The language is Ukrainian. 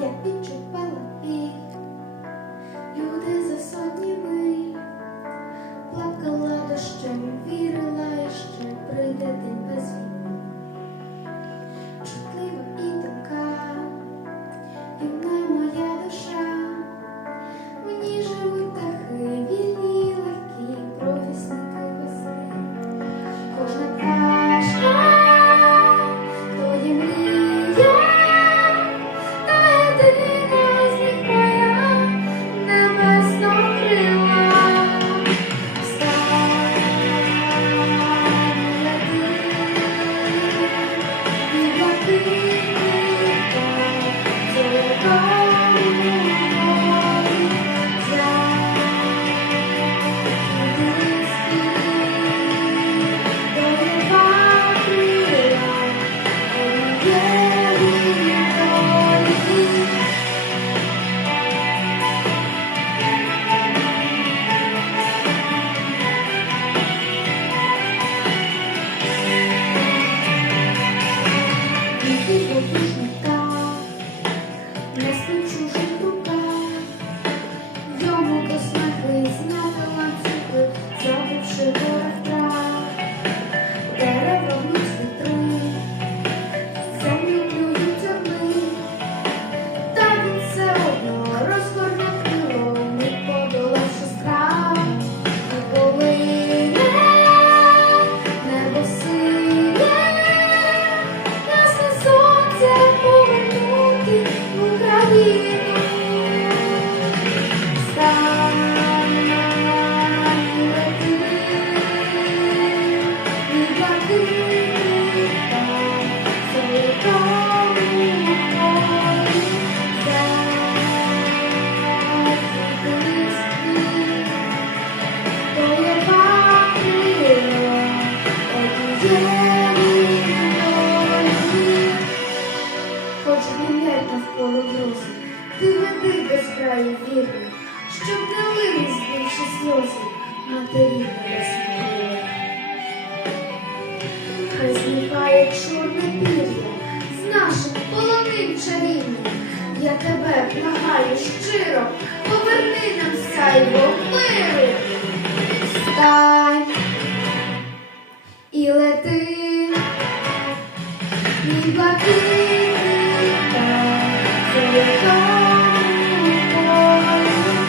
yang 了 навколо носі, ти веди без краю вірних, щоб не лились більше сльози, матері розмірила. Хай зникає чорне пір'я з нашим полоним чарівним. Я тебе благаю щиро, поверни нам сайво миру. Встань і лети, і блакитний. Say